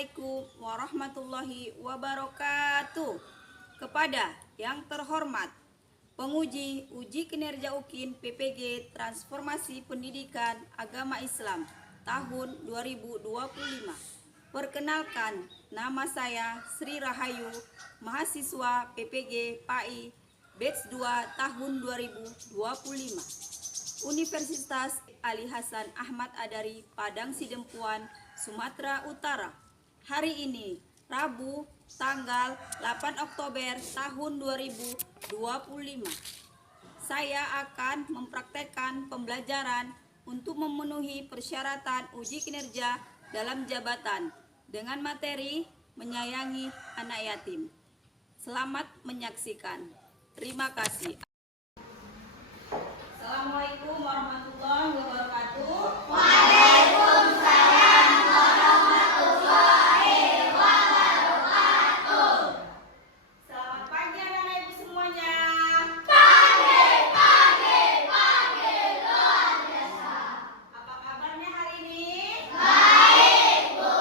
Assalamualaikum warahmatullahi wabarakatuh. Kepada yang terhormat penguji uji kinerja UKIN PPG Transformasi Pendidikan Agama Islam tahun 2025. Perkenalkan, nama saya Sri Rahayu, mahasiswa PPG PAI Batch 2 tahun 2025. Universitas Ali Hasan Ahmad Adari, Padang Sidempuan, Sumatera Utara. Hari ini, Rabu, tanggal 8 Oktober tahun 2025. Saya akan mempraktekkan pembelajaran untuk memenuhi persyaratan uji kinerja dalam jabatan dengan materi menyayangi anak yatim. Selamat menyaksikan. Terima kasih. Assalamualaikum warahmatullahi wabarakatuh. Waalaikumsalam warahmatullahi wabarakatuh. Selamat pagi anak-anak ibu semuanya. Pagi luar biasa. Apa kabarnya hari ini? Baik, Bu.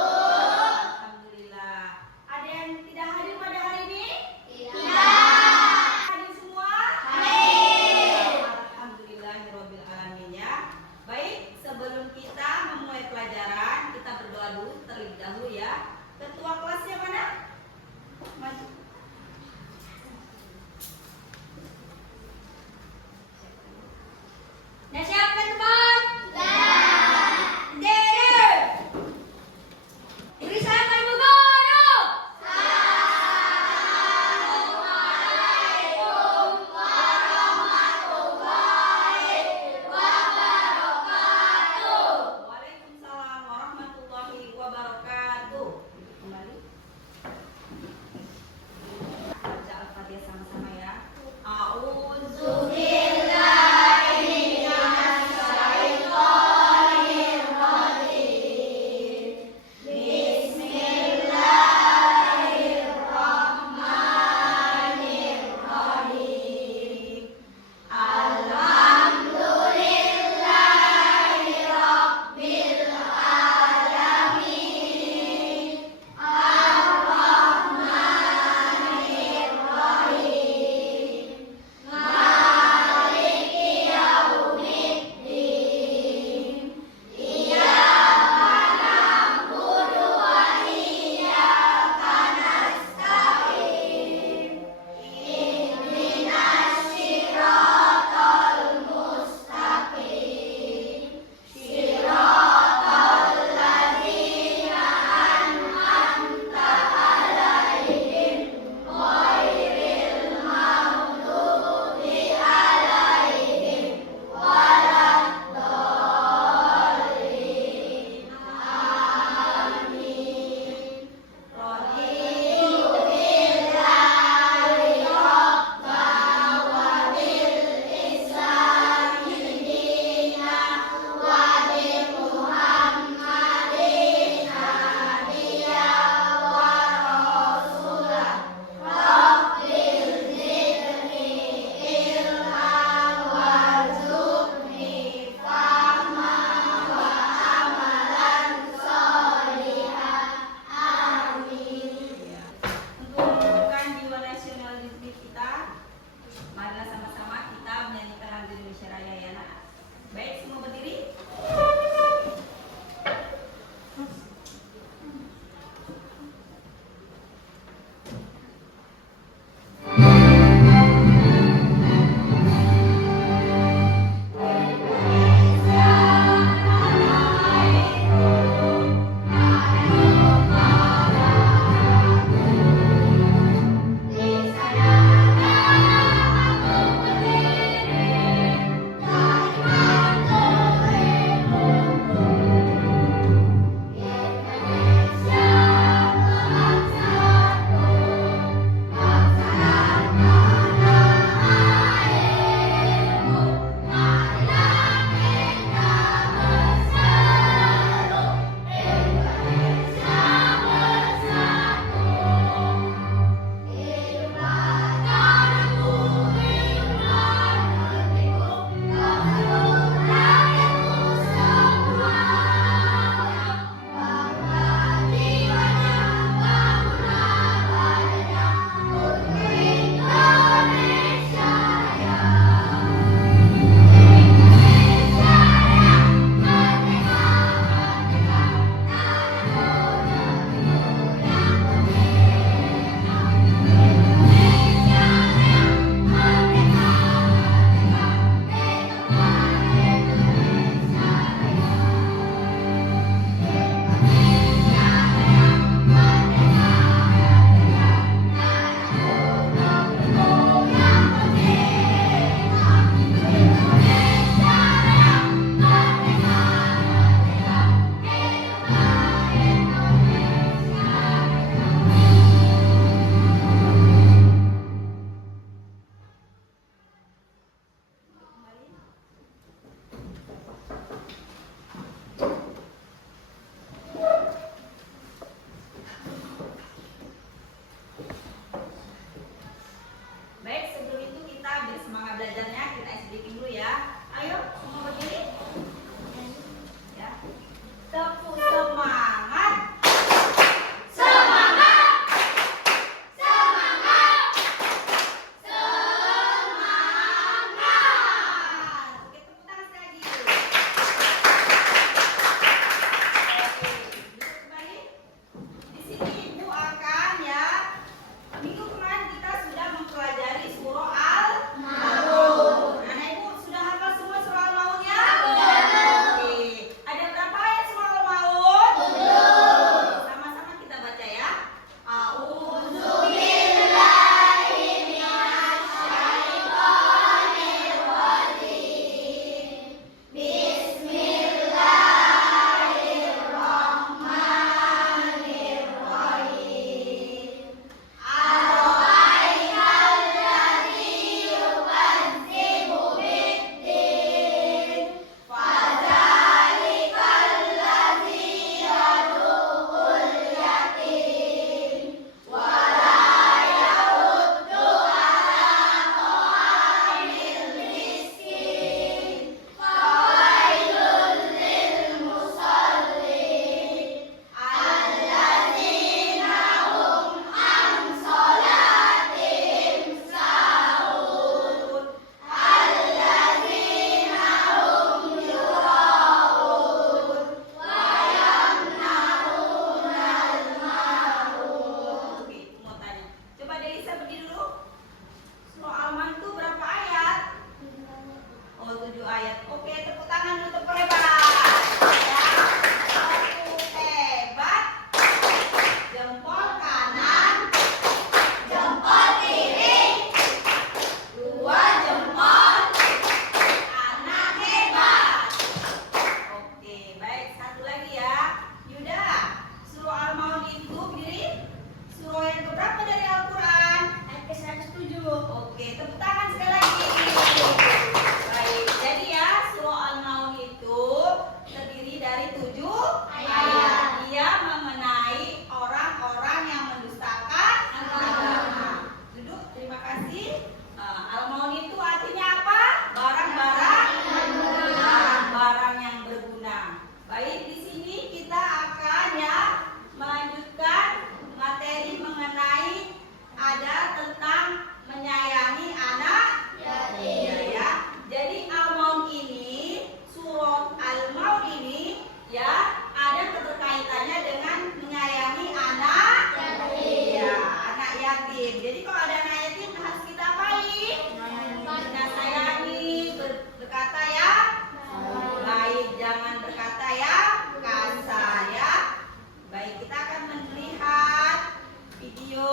Alhamdulillah. Ada yang tidak hadir pada hari ini? Tidak. Hadir semua? Hadir. Alhamdulillahirabbil alamin ya. Baik, sebelum kita memulai pelajaran, kita berdoa dulu terlebih dahulu ya. Ketua kelasnya mana? Maju. Dah siap kan teman? Dah. Dere. Beri salam Ibu Guru. Assalamualaikum warahmatullahi wabarakatuh. Waalaikumsalam warahmatullahi wabarakatuh. Kembali. Baca Al-Fatihah sama-sama ya. A'udzu tentang menyayangi anak yatim. ya. Jadi Al-Maun ini, surat Al-Maun ini ya ada keterkaitannya dengan menyayangi anak Yatim. ya, anak yatim. Jadi kalau ada anak yatim harus kita apain? Kita sayangi, berkata ya baik, jangan berkata ya kasar ya. Baik, kita akan melihat video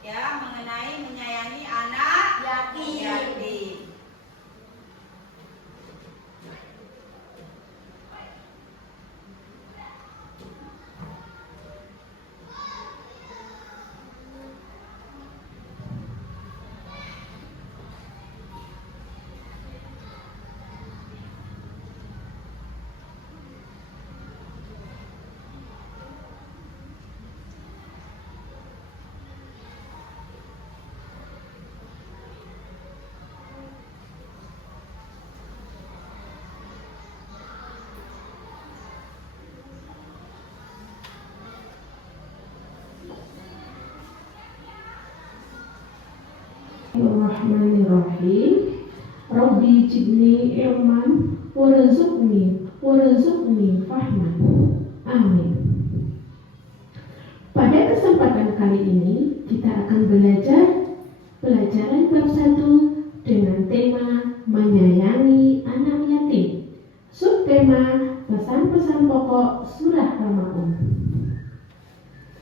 ya mengenai menyayangi anak yatim. Bismillahirrahmanirrahim. Rabbi jibni ilman warzuqni fahman. Amin. Pada kesempatan kali ini kita akan belajar pelajaran bab 1 dengan tema menyayangi anak yatim. Subtema pesan-pesan pokok surah Al-Maun.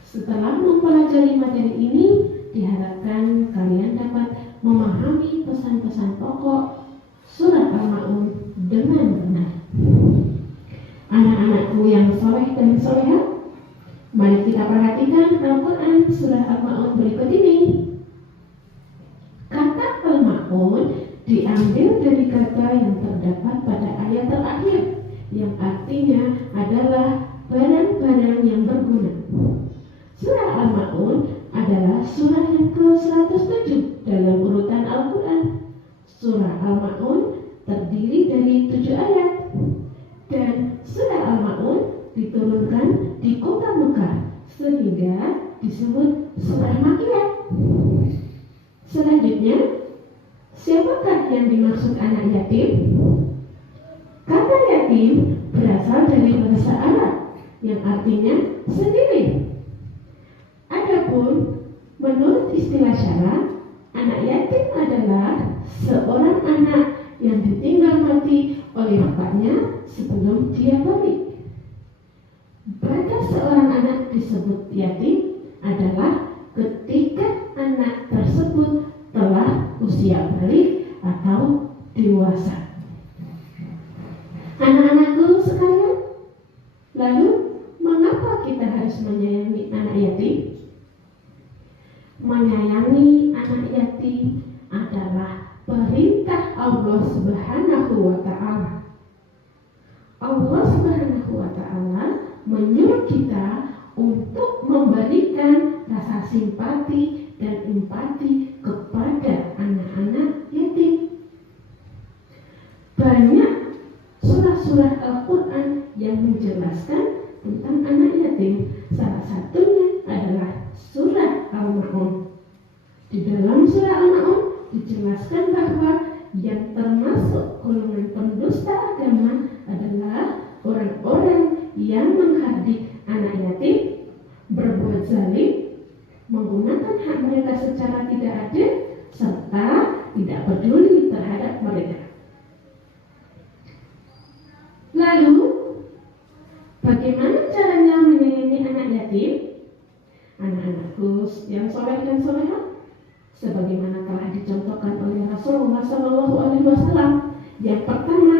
Setelah mempelajari materi ini, diharapkan kalian dapat memahami pesan-pesan pokok surat Al-Maun dengan benar. Anak-anakku yang soleh dan soleha, mari kita perhatikan Al-Quran surah Al-Maun berikut ini. Kata Al-Maun diambil dari kata yang terdapat pada ayat terakhir, yang artinya adalah barang-barang yang berguna. Surah Al-Maun adalah surah yang ke-107 dalam urutan Al-Quran. Surah Al-Maun terdiri dari 7 ayat, dan surah Al-Maun diturunkan di kota Mekah sehingga disebut surah Makkiyah. Selanjutnya, siapakah yang dimaksud anak yatim? Kata yatim berasal dari bahasa Arab yang artinya sendiri. Adapun menurut istilah syara, anak yatim adalah seorang anak yang ditinggal mati oleh bapaknya sebelum dia balik. Batas seorang anak disebut yatim adalah ketika anak tersebut telah usia balik atau dewasa. Anak-anakku sekalian, lalu mengapa kita harus menyayangi anak yatim? Menyayangi anak yatim adalah perintah Allah Subhanahu wa Ta'ala. Allah Subhanahu wa Ta'ala menyuruh kita untuk memberikan rasa simpati dan empati kepada anak-anak yatim. Banyak surah-surah Al-Quran yang menjelaskan tentang anak yatim. Salah satunya adalah surah Al-Maun. Di dalam surah Al-Maun dijelaskan bahwa yang termasuk golongan pendusta agama adalah orang-orang yang menghardik anak yatim, berbuat zalim, menggunakan hak mereka secara tidak adil, serta tidak peduli terhadap mereka. Lalu, bagaimana caranya menyayangi anak yatim? Anak-anakku yang soleh dan solehah, sebagaimana telah dicontohkan oleh Rasulullah SAW. Yang pertama,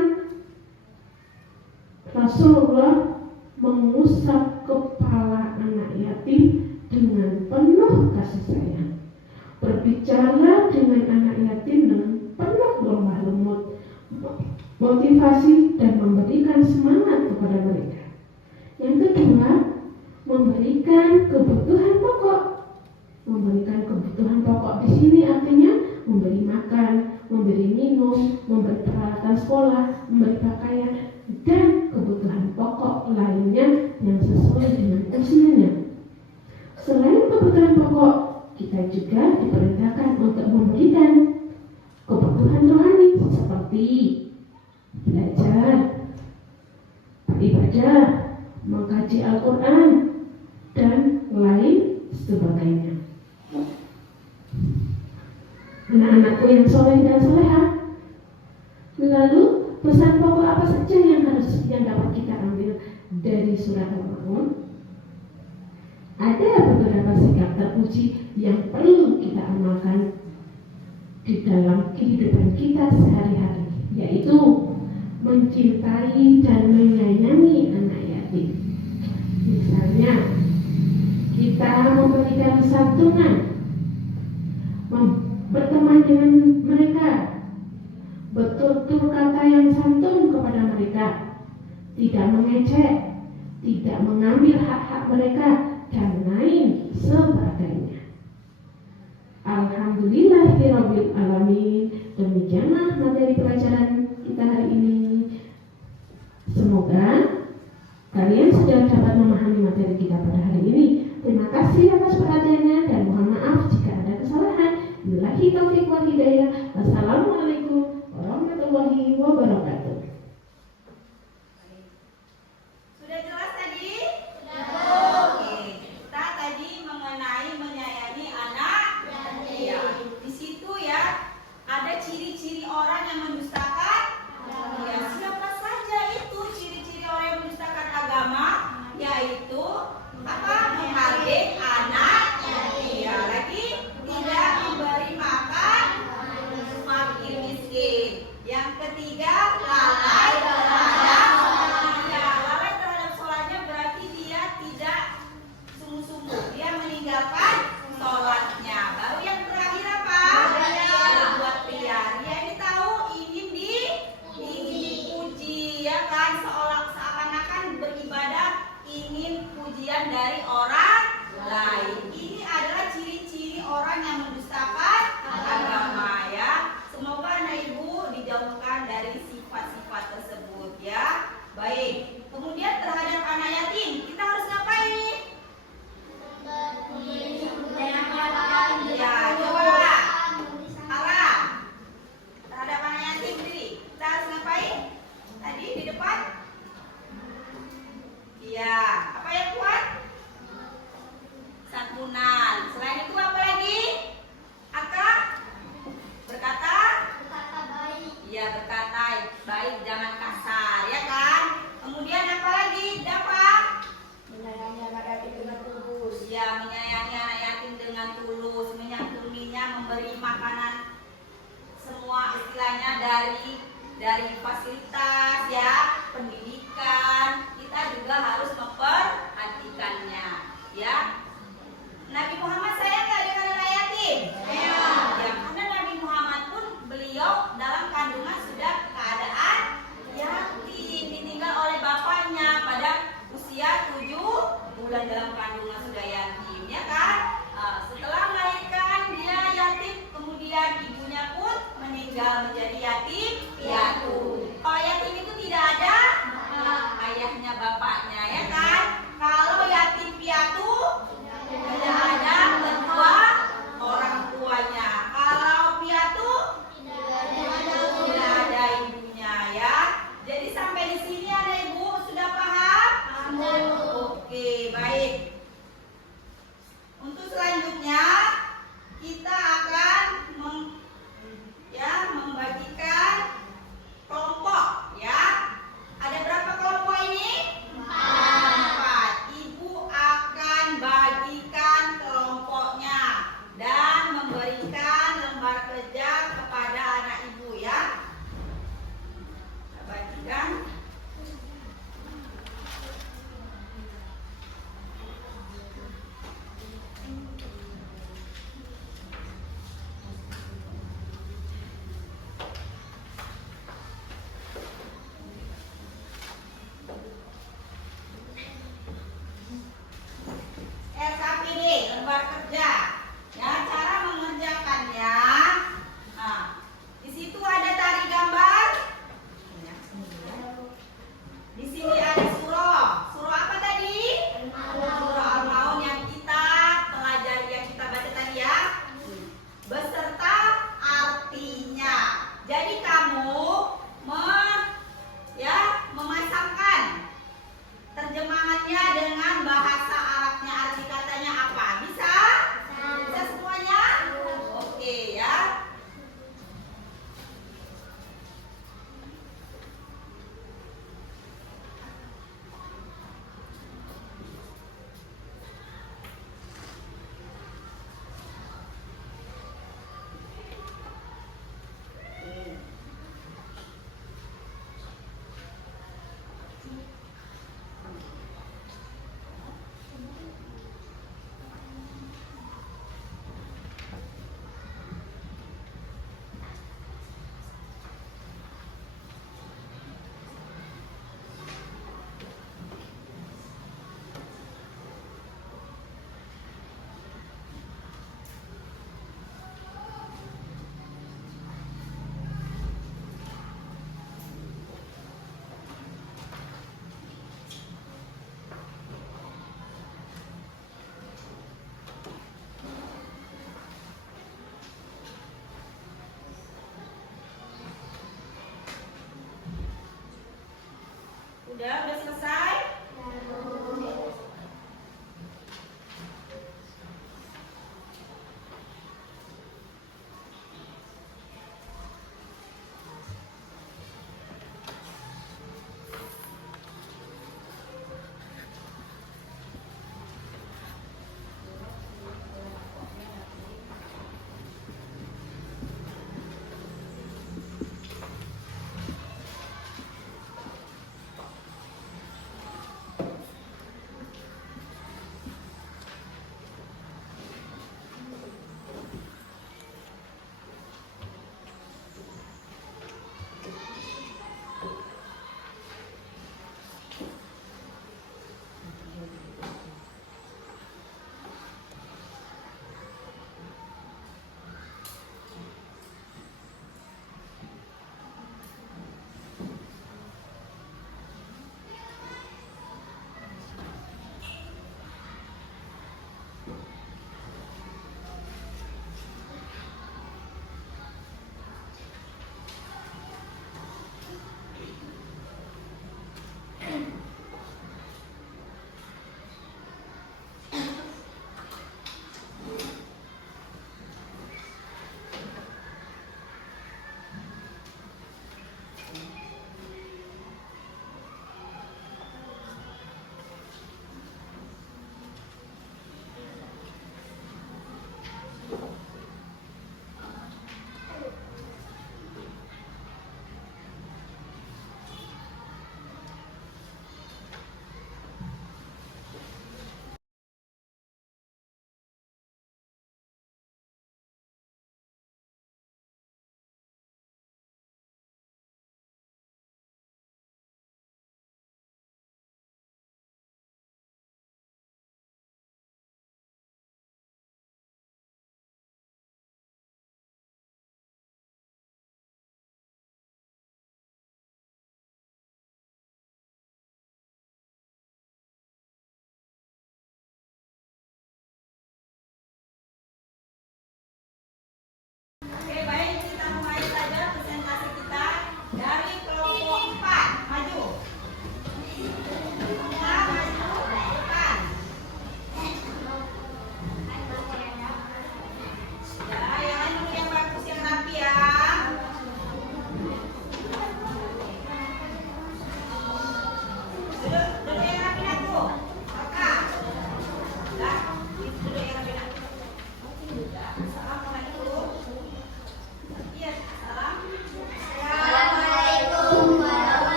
Rasulullah mengusap kepala anak yatim dengan penuh kasih sayang, berbicara dengan anak yatim dengan penuh lemah lembut, motivasi dan memberikan semangat kepada mereka. Yang kedua, memberikan kebutuhan pokok. Memberikan kebutuhan pokok di sini artinya memberi makan, memberi minum, memberi peralatan sekolah, memberi pakaian, dan kebutuhan pokok lainnya yang sesuai dengan usianya. Selain kebutuhan pokok kita juga diperintahkan untuk memberikan kebutuhan rohani seperti belajar, beribadah, mengkaji Al-Quran, dan lain sebagainya. Anak-anakku yang soleh dan soleha, lalu pesan pokok apa saja yang dapat kita ambil dari surat Al-Maun? Ada beberapa sikap terpuji yang perlu kita amalkan di dalam kehidupan kita sehari-hari, yaitu mencintai dan menyayangi anak yatim. Misalnya, kita memberikan santunan, berteman dengan mereka, bertutur kata yang santun kepada mereka, tidak mengejek, tidak mengambil hak-hak mereka, dan lain sebagainya. Alhamdulillahirabbil alamin. Demikianlah materi pelajaran kita hari ini. Semoga kalian sudah dapat memahami materi kita pada hari ini. Terima kasih atas perhatiannya dan mohon maaf jika ada kesalahan. Billahi taufiq wal hidayah. Wassalamualaikum warahmatullahi wabarakatuh. Sudah jelas tadi? Oke. Kita tadi mengenai menyayangi anak. Ya. Di situ ya ada ciri-ciri orang yang mendustakan. Ya, siapa saja itu ciri-ciri orang yang mendustakan agama? Yaitu apa? Menghardik anak. Ya, lagi tidak memberi makan fakir miskin. Yang ketiga, lalai terhadap sholatnya. Lalai terhadap sholatnya berarti dia tidak sungguh-sungguh, dia meninggalkan sholatnya. Baru yang terakhir apa? Berbuat riya. Dia ini tahu ingin dipuji, ya kan? Seakan-akan beribadah ingin pujian dari orang lain. Ini adalah ciri-ciri orang yang mendustakan agama, ya. Semoga anak ibu dijauhkan dari sifat-sifat tersebut, ya. Baik. Kemudian terhadap anak yatim kita harus ngapain? Ya, coba arah terhadap anak yatim sendiri kita harus ngapain? Tadi di depan? Iya. Apa yang kuat? Santunan. Selain itu apa lagi? Aka? Berkata? Iya, berkata baik, jangan kasar, ya kan? Kemudian apa lagi? Dapat? Menyayangi anak yatim dengan tulus. Ya, menyayangi anak yatim dengan tulus, menyantuninya, memberi makanan, semua istilahnya dari fasilitas, ya, pendidikan, kita juga harus memperhatikannya, ya. Nabi Muhammad sayang nggak dengan anak yatim? Ya, karena Nabi Muhammad pun beliau dalam kandungan sudah keadaan yatim, ditinggal oleh bapaknya pada usia 7 bulan dalam kandungan sudah yatim, ya kan? Setelah melahirkan dia yatim, kemudian ibunya pun meninggal menjadi yatim piatu. Kalau yatim itu tidak ada ayahnya, bapaknya, ya kan? Kalau yatim piatu tidak ada kedua orang tuanya. Kalau piatu tidak ada ibunya, ya. Jadi sampai di sini anak ibu sudah paham? Oke, baik. Untuk selanjutnya kita akan membagikan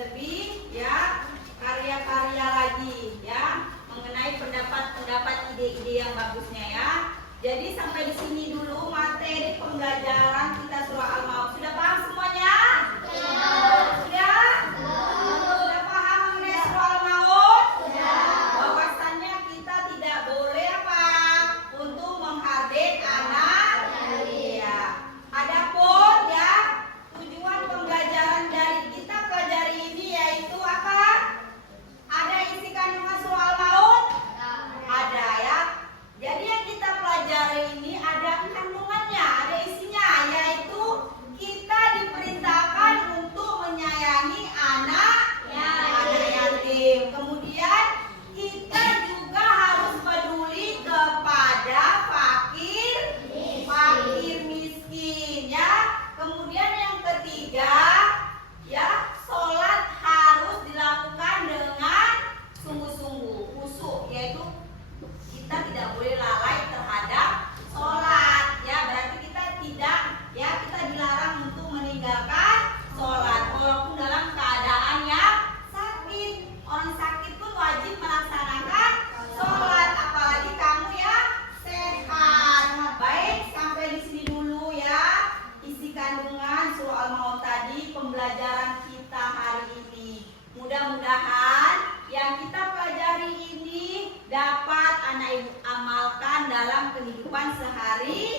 lebih ya karya-karya lagi ya mengenai pendapat-pendapat ide-ide yang bagusnya ya. Jadi sampai di sini dulu materi pembelajaran kita surah Al-Maun. Sudah paham semuanya? Sudah? Sudah paham mengenai surah Al-Maun? Bahwasannya kita tidak boleh apa? Untuk menghardik anak. Iya. Adapun ya tujuan pembelajaran dari kita pelajari ini yaitu apa? Ada isi kandungan surah Al-Maun? Ada ya. Jadi yang kita pelajari ini ada kandungannya, ada isinya, yaitu kita diperintahkan untuk menyayangi anak yatim. Kemudian kita juga harus peduli kepada fakir miskin ya. Kemudian yang ketiga ya, sholat harus dilakukan dengan sungguh-sungguh, khusyuk, yaitu kita tidak boleh lalai terhadap sholat ya. Berarti kita tidak ya, kita dilarang untuk meninggalkan sholat walaupun dalam keadaan yang sakit. Orang sakit pun wajib melaksanakan sholat, apalagi kamu ya sehat. Baik, sampai di sini dulu ya isi kandungan surah Al-Maun tadi, pembelajaran kita hari ini. Mudah-mudahan yang kita pelajari ini dapat anak ibu amalkan dalam kehidupan sehari